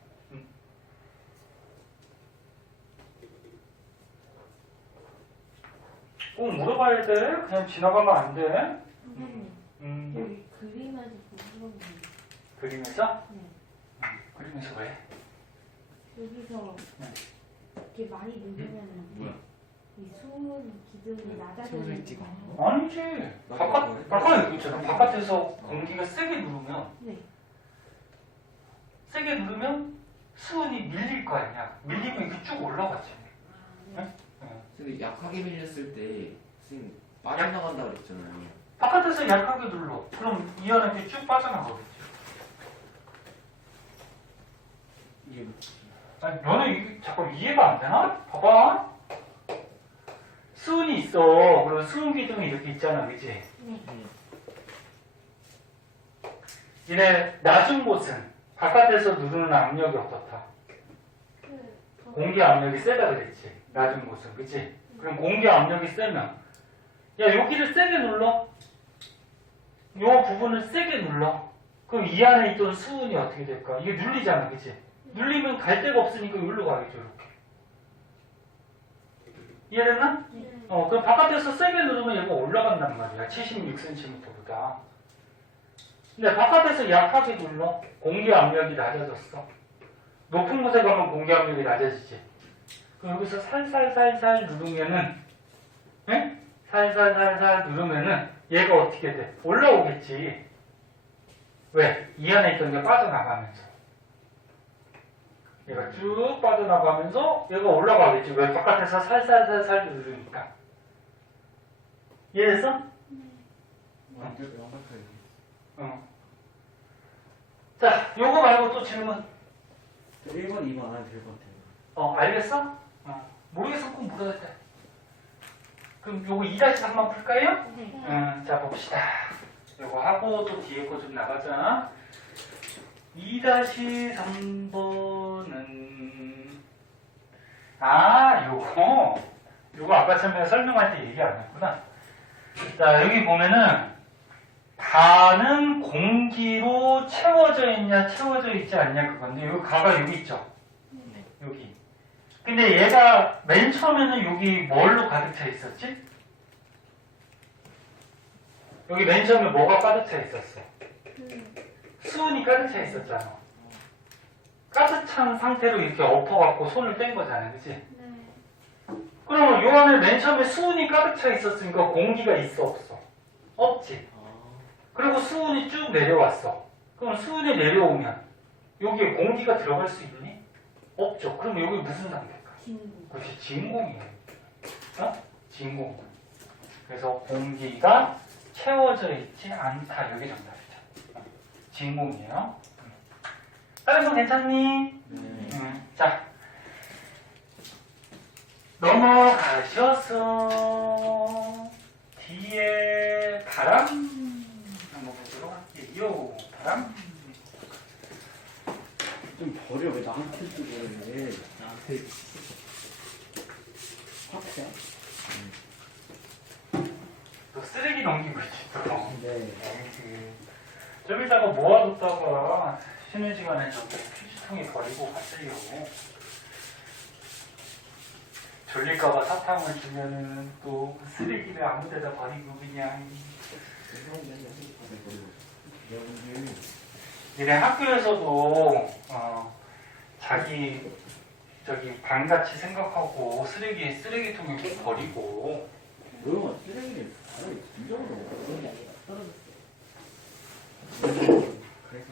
꼭 물어봐야 돼. 그냥 지나가면 안 돼. 선생님 여기 그림에서 보는 거 그림에서? 네. 그림에서 왜? 여기서 네. 이렇게 많이 누르면은 뭐야? 이 수은 기둥이 소리 낮아지는 찍어. 거. 아니지. 바깥에 여기 있잖아. 바깥에서 공기가 세게 누르면 네. 세게 누르면 수은이 밀릴 거 아니야. 밀리면 이렇게 쭉 올라가지. 아, 네. 근데 약하게 밀렸을 때 선생님 빠져나간다 그랬잖아요. 바깥에서 약하게 눌러. 그럼 이 안에 이렇게 쭉 빠져나가겠지. 이게 아니, 너는 이게 자꾸 이해가 안 되나? 봐봐. 수은이 있어. 그럼 수은 기둥이 이렇게 있잖아. 그치? 네. 얘네 낮은 곳은 바깥에서 누르는 압력이 어떻다? 공기 압력이 세다 그랬지. 낮은 곳은. 그치? 그럼 공기 압력이 세면 야 여기를 세게 눌러. 요 부분을 세게 눌러. 그럼 이 안에 있던 수은이 어떻게 될까? 이게 눌리잖아. 그치? 눌리면 갈 데가 없으니까 여기로 가겠죠. 이렇게. 이해됐나? 네. 그럼 바깥에서 세게 누르면 얘가 올라간단 말이야. 76cm보다. 근데 바깥에서 약하게 눌러. 공기 압력이 낮아졌어. 높은 곳에 가면 공기 압력이 낮아지지. 그럼 여기서 살살살살 누르면은, 예? 살살살살 누르면은 얘가 어떻게 돼? 올라오겠지. 왜? 이 안에 있던 게 빠져나가면서. 얘가 쭉 빠져나가면서 얘가 올라가겠지. 왜? 바깥에서 살살살살 누르니까. 이해됐어? 완벽하게. 자, 요거 말고 또 질문. 1번, 2번 안 해도 될 것 같아요. 알겠어? 모르겠으면 꼭 물어야 돼. 그럼 요거 2-3번 풀까요? 네. 자, 봅시다. 요거 하고 또 뒤에 거 좀 나가자. 2-3번은 요거 아까 처음에 설명할 때 얘기 안 했구나. 자, 여기 보면은 가는 공기로 채워져 있냐 채워져 있지 않냐 그건데 여기 가가 여기 있죠. 네. 여기. 근데 얘가 맨 처음에는 여기 뭘로 가득 차 있었지? 여기 맨 처음에 뭐가 가득 차 있었어? 수은이 가득 차 있었잖아. 가득 찬 상태로 이렇게 엎어갖고 손을 뗀 거잖아. 그치? 네. 그러면 요 안에 맨 처음에 수은이 가득 차 있었으니까 공기가 있어 없어? 없지. 그리고 수은이 쭉 내려왔어. 그럼 수은이 내려오면 여기에 공기가 들어갈 수 있니? 없죠. 그럼 여기 무슨 상태일까? 진공. 그렇지. 진공이에요. 진공. 그래서 공기가 채워져 있지 않다. 여기 정답이죠. 진공이에요. 다른 거 괜찮니? 네. 자, 넘어가셔서 뒤에 바람 한번 보도록 할게요. 바람. 좀 버려. 왜 나한테 쓰고 나한테 확이야? 너 쓰레기 넘기고 있지 또. 네. 좀 이따가 모아뒀다가 쉬는 시간에 저기 휴지통에 버리고 갔으려고. 졸릴까봐 사탕을 주면은 또 쓰레기를 아무데나 버리고 그냥. 여기 니네 학교에서도 자기 저기 방같이 생각하고 쓰레기통에 버리고 너가 쓰레기를 바로 진정으로 그런 게 아니라 떨어졌어요. 그래서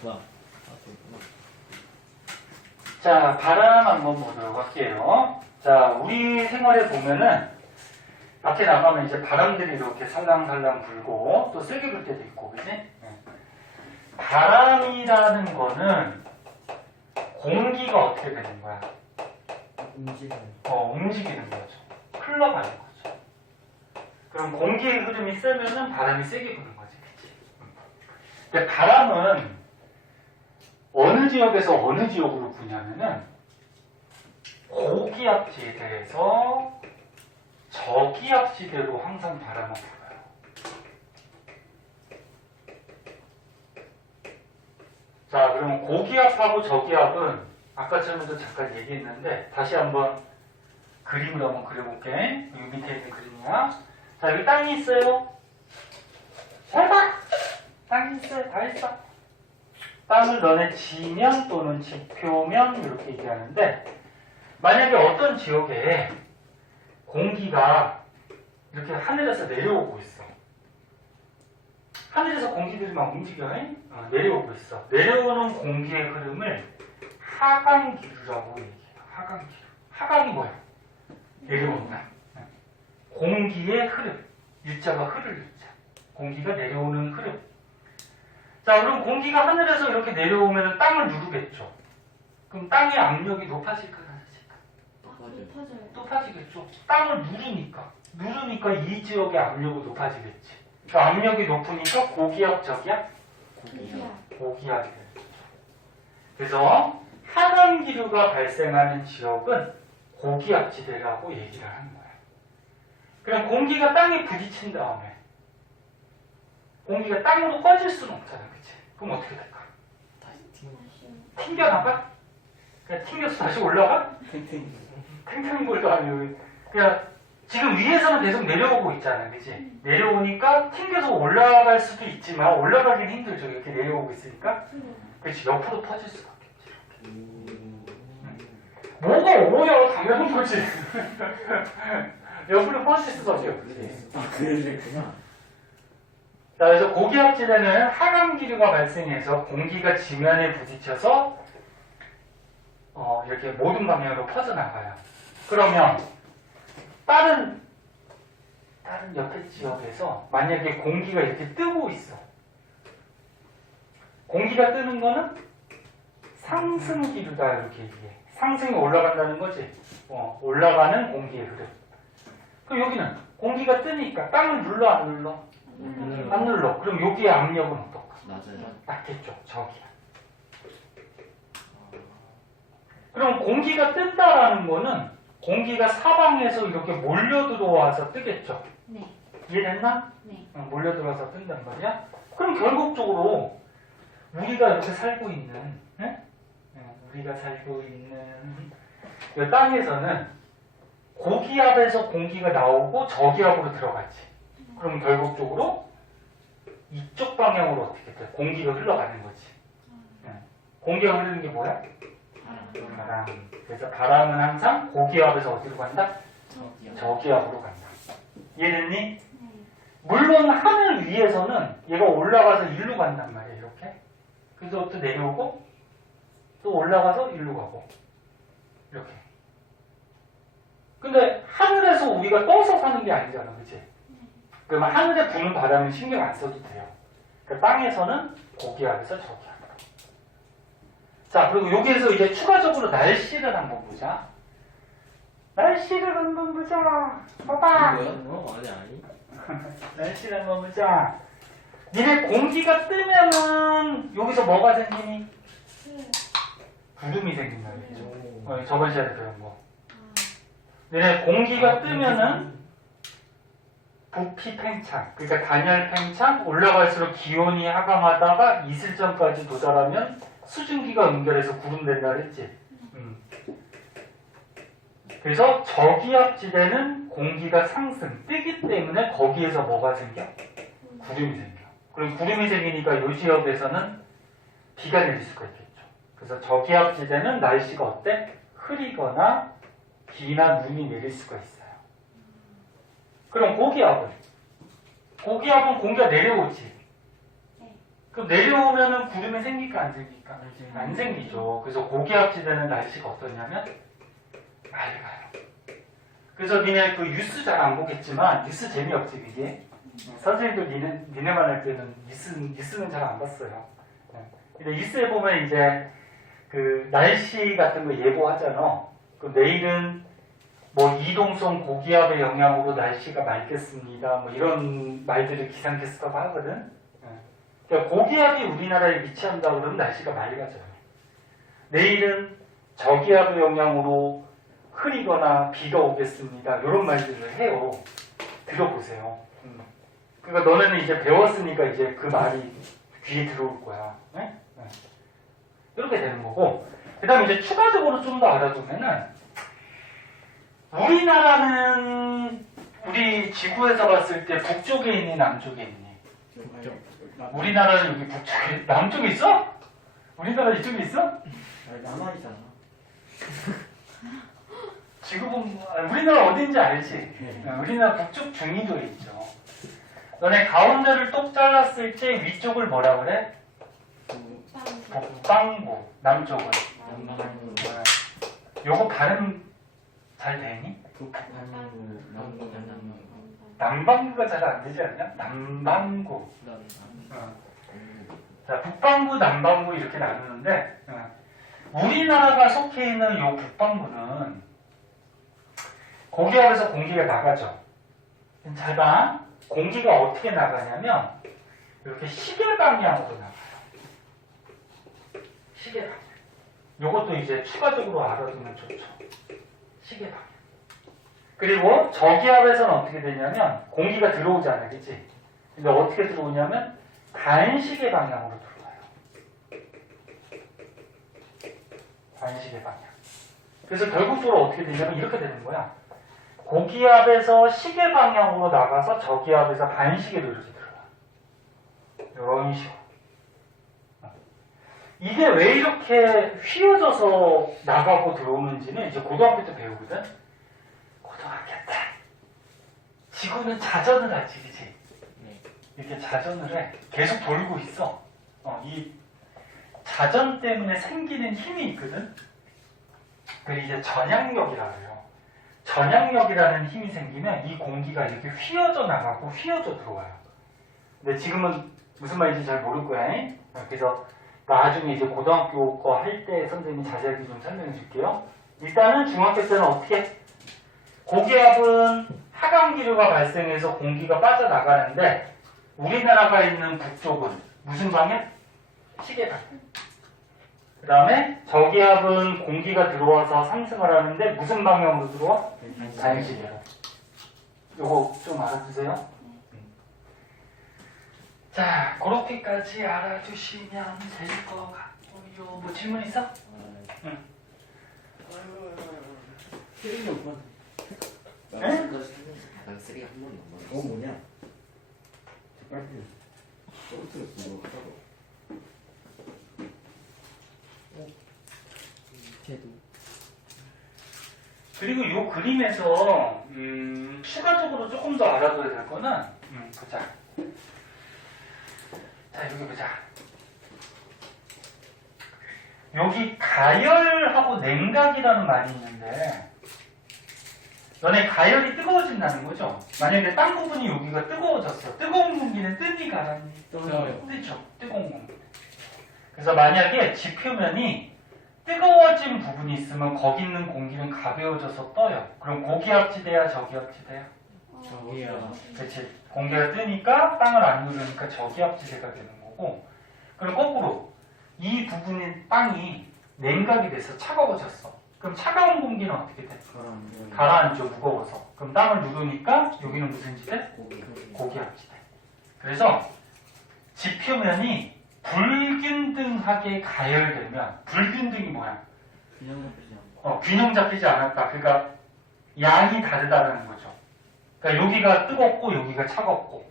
뭐야? 그렇구나. 자, 바람 한번 보도록 할게요. 자, 우리 생활에 보면은 밖에 나가면 이제 바람들이 이렇게 살랑살랑 불고 또 세게 불 때도 있고, 그지? 네. 바람이라는 거는 공기가 어떻게 되는 거야? 움직이는 거죠. 흘러가는 거죠. 그럼 공기의 흐름이 세면은 바람이 세게 부는 거지, 그치? 근데 바람은 어느 지역에서 어느 지역으로 부냐면은 고기압지대에서 저기압지대로 항상 바람은 불어요. 자, 그러면 고기압하고 저기압은 아까처럼도 잠깐 얘기했는데 다시 한번 그림을 한번 그려볼게. 여기 밑에 있는 그림이야. 자, 여기 땅이 있어요. 잘 봐! 땅이 있어요. 다 있어. 땅을 너네 지면 또는 지표면 이렇게 얘기하는데 만약에 어떤 지역에 공기가 이렇게 하늘에서 내려오고 있어. 하늘에서 공기들이 막 움직여. 내려오고 있어. 내려오는 공기의 흐름을 하강기류라고 얘기해요. 하강기류. 하강이 뭐야? 내려온다. 공기의 흐름. 유자가 흐를 유자. 공기가 내려오는 흐름. 자, 그럼 공기가 하늘에서 이렇게 내려오면 땅을 누르겠죠. 그럼 땅의 압력이 높아질까, 낮아질까? 높아져요. 높아지겠죠. 땅을 누르니까 이 지역의 압력이 높아지겠지. 그 압력이 높으니까 고기압, 저기압? 고기압이 되죠. 그래서 하강기류가 발생하는 지역은 고기압지대라고 얘기를 하는 거예요. 그럼 공기가 땅에 부딪힌 다음에 공기가 땅으로 꺼질 수는 없잖아, 그치? 그럼 어떻게 될까? 다시 튕겨나가? 그냥 튕겨서 다시 올라가? 탱탱볼도 아니고 그냥 지금 위에서는 계속 내려오고 있잖아, 그치? 내려오니까 튕겨서 올라갈 수도 있지만 올라가긴 힘들죠, 이렇게 내려오고 있으니까. 그치, 옆으로 퍼질 수밖에 없지. 뭐가 오야 당연한 거지. 옆으로 퍼질 수밖에 없지. 그랬구나. 자, 그래서 고기압지대는 하강기류가 발생해서 공기가 지면에 부딪혀서 이렇게 모든 방향으로 퍼져나가요. 그러면 다른 옆에 지역에서 만약에 공기가 이렇게 뜨고 있어. 공기가 뜨는 거는 상승기류다 이렇게 얘기해. 상승이 올라간다는 거지. 올라가는 공기의 흐름. 그럼 여기는 공기가 뜨니까 땅을 눌러 안 눌러? 안 눌러. 그럼 여기의 압력은 어떨까? 맞아요. 낮겠죠. 저기야. 그럼 공기가 뜬다라는 거는 공기가 사방에서 이렇게 몰려 들어와서 뜨겠죠. 네. 이해됐나? 네. 몰려 들어와서 뜬단 말이야. 그럼 결국적으로 우리가 이렇게 살고 있는, 우리가 살고 있는 이 땅에서는 고기압에서 공기가 나오고 저기압으로 들어가지. 그럼 결국적으로 이쪽 방향으로 어떻게 돼? 공기가 흘러가는 거지. 공기가 흐르는 게 뭐야? 바람. 그래서 바람은 항상 고기압에서 어디로 간다? 저기압으로 간다. 이해됐니? 네. 물론 하늘 위에서는 얘가 올라가서 일로 간단 말이야, 이렇게. 그래서 또 내려오고 또 올라가서 일로 가고 이렇게. 근데 하늘에서 우리가 떠서 사는 게 아니잖아, 그치? 그러면 하늘에 부는 바람은 신경 안 써도 돼요. 그러니까 땅에서는 고기압에서 저기압. 자, 그리고 여기에서 이제 추가적으로 날씨를 한번 보자. 날씨를 한번 보자. 봐봐. 아니. 날씨를 한번 보자. 니네 공기가 뜨면은 여기서 뭐가 생기니? 구름이 생긴다. 그죠? 저번 시간에 배운 거. 니네 공기가 뜨면은 부피 팽창, 그러니까 단열 팽창, 올라갈수록 기온이 하강하다가 이슬점까지 도달하면 수증기가 응결해서 구름 된다 그랬지? 그래서 저기압지대는 공기가 상승, 뜨기 때문에 거기에서 뭐가 생겨? 구름이 생겨. 그럼 구름이 생기니까 이 지역에서는 비가 내릴 수가 있겠죠. 그래서 저기압지대는 날씨가 어때? 흐리거나 비나 눈이 내릴 수가 있어요. 그럼 고기압은? 고기압은 공기가 내려오지. 그럼 내려오면은 구름이 생길까 안 생길까? 안 생기죠. 그래서 고기압지대는 날씨가 어떠냐면 맑아요. 그래서 니네 그 뉴스 잘 안 보겠지만 뉴스 재미없지 그게? 선생님도 니네만 할 때는 뉴스는 잘 안 봤어요. 근데 뉴스에 보면 이제 그 날씨 같은 거 예보하잖아. 그 내일은 뭐 이동성 고기압의 영향으로 날씨가 맑겠습니다. 뭐 이런 말들을 기상캐스터가 하거든. 그러니까 고기압이 우리나라에 위치한다 그러면 날씨가 맑아져요. 내일은 저기압의 영향으로 흐리거나 비가 오겠습니다. 이런 말들을 해요. 들어보세요. 그러니까 너네는 이제 배웠으니까 이제 그 말이 귀에 들어올 거야. 네? 네. 이렇게 되는 거고. 그 다음에 이제 추가적으로 좀 더 알아두면은 우리나라는 우리 지구에서 봤을 때 북쪽에 있니 남쪽에 있니? 북쪽. 우리나라는 여기 북쪽에 남쪽에 있어? 우리나라 이쪽에 있어? 남한이잖아. 지구본 우리나라 어딘지 알지? 우리나라 북쪽 중위도에 있죠. 너네 가운데를 똑 잘랐을 때 위쪽을 뭐라 그래? 북방부. 남쪽은? 남방부. 요거 발음 잘 되니? 남방구가 잘 안 되지 않냐? 남방구. 자, 북방구, 남방구 이렇게 나누는데 우리나라가 속해 있는 요 북방구는 고기압에서 공기가 나가죠. 잘 봐. 공기가 어떻게 나가냐면 이렇게 시계 방향으로 나가요. 시계 방향. 요것도 이제 추가적으로 알아두면 좋죠. 시계 방향. 그리고 저기압에서는 어떻게 되냐면 공기가 들어오잖아요. 그치? 근데 어떻게 들어오냐면 반시계 방향으로 들어와요. 반시계 방향. 그래서 결국적으로 어떻게 되냐면 이렇게 되는 거야. 고기압에서 시계 방향으로 나가서 저기압에서 반시계로 이렇게 들어와. 이런 식으로. 이게 왜 이렇게 휘어져서 나가고 들어오는지는 이제 고등학교 때 배우거든. 고등학교 때 지구는 자전을 하지, 그치? 이렇게 자전을 해. 계속 돌고 있어. 이 자전 때문에 생기는 힘이 있거든. 그게 이제 전향력이라고 해요. 전향력이라는 힘이 생기면 이 공기가 이렇게 휘어져 나가고 휘어져 들어와요. 근데 지금은 무슨 말인지 잘 모를 거야. 그래서 나중에 이제 고등학교 거 할 때 선생님이 자세하게 좀 설명해 줄게요. 일단은 중학교 때는 어떻게? 고기압은 하강기류가 발생해서 공기가 빠져나가는데 우리나라가 있는 북쪽은 무슨 방향? 시계 방향. 그 다음에 저기압은 공기가 들어와서 상승을 하는데 무슨 방향으로 들어와? 반시계로. 요거 좀 알아두세요. 자, 그렇게까지 알아두시면 될 것 같고요. 뭐 질문 있어? 응. 쓰레기 없만. 네? 난 쓰레기 한 번도 안 그거 뭐냐? 빨리 떨어뜨렸어 뭐 하다가. 밑에도 그리고 이 그림에서 추가적으로 조금 더 알아둬야 될 거는 보자. 자, 여기 보자. 여기 가열하고 냉각이라는 말이 있는데 너네 가열이 뜨거워진다는 거죠? 만약에 땅 부분이 여기가 뜨거워졌어. 뜨거운 공기는 뜨니 가라니? 떠요. 그렇죠. 뜨거운 공기. 그래서 만약에 지표면이 뜨거워진 부분이 있으면 거기 있는 공기는 가벼워져서 떠요. 그럼 고기압지대야 저기압지대야? 저기요. 그렇지. 공기가 뜨니까 땅을 안 누르니까 저기압지대가 되는 거고. 그럼 거꾸로 이 부분인 땅이 냉각이 돼서 차가워졌어. 그럼 차가운 공기는 어떻게 돼? 가라앉죠. 무거워서. 그럼 땅을 누르니까 여기는 무슨 지대? 고기압지대. 그래서 지표면이 불균등하게 가열되면 불균등이 뭐야? 균형 잡히지 않고. 균형 잡히지 않았다. 그러니까 양이 다르다는 거죠. 그러니까 여기가 뜨겁고 여기가 차갑고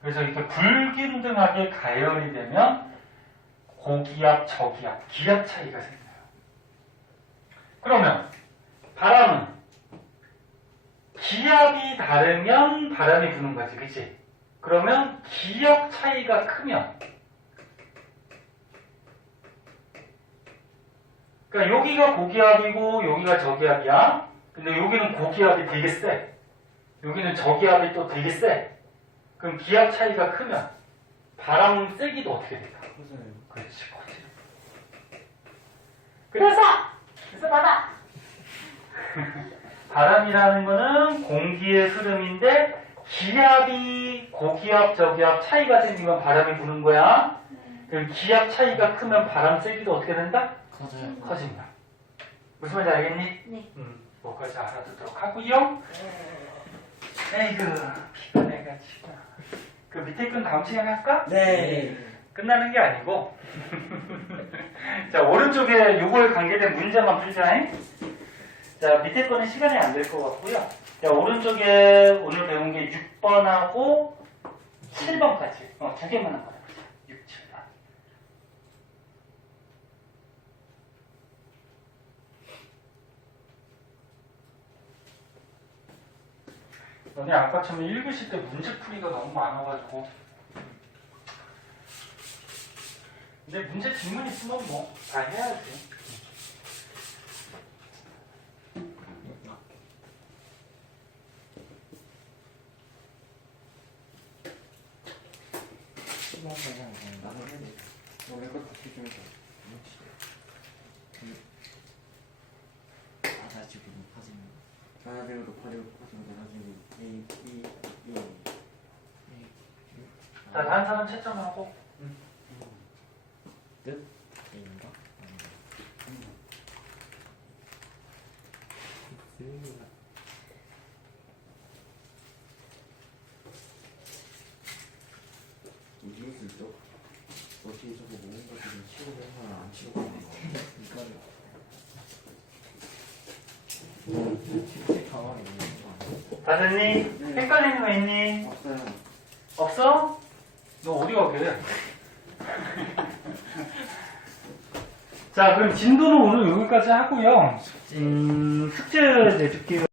그래서 이렇게 불균등하게 가열이 되면 고기압, 저기압, 기압 차이가 생겨요. 그러면 바람은 기압이 다르면 바람이 부는 거지, 그치? 그러면 기압 차이가 크면 그러니까 여기가 고기압이고 여기가 저기압이야. 근데 여기는 고기압이 되게 세. 여기는 저기압이 또 되게 세. 그럼 기압 차이가 크면 바람 세기도 어떻게 될까? 그렇지, 커지는. 그래서 봐봐. 바람이라는 거는 공기의 흐름인데 기압이 고기압, 저기압 차이가 생기면 바람이 부는 거야. 그럼 기압 차이가 크면 바람 세기도 어떻게 된다? 커져요. 커진다. 무슨 말인지 알겠니? 네. 뭐까지 알아듣도록 하고요. 에이그 피곤해가지고. 그 밑에 건 다음 시간에 할까? 네. 끝나는 게 아니고. 자, 오른쪽에 요거에 관계된 문제만 풀자잉. 자, 밑에 거는 시간이 안 될 것 같고요. 자, 오른쪽에 오늘 배운 게 6번하고 7번까지. 두 개만 한번 해보자. 6, 7번. 너네 아까처럼 읽으실 때 문제풀이가 너무 많아가지고. 근데 문제 질문 있으면 뭐 다 해야지. 나는 해. 너네 거 다시 좀 해줘. 낮아지고 높아지는 거. 나나대로 높아지고 높아지고 낮아지고 A, B, E. 자, 다른 사람 채점하고. A인가? 어디에 있어? 어떻게 저거 먹은 거 지금 치고 가는 거랑 안 치고 가는 거? 이거를 실제 가방에 있는 거 아니야? 다 됐니? 헷갈리는 거 있니? 없어요. 없어? 너 어디 가게? 자, 그럼 진도는 오늘 여기까지 하고요. 숙제 내줄게요.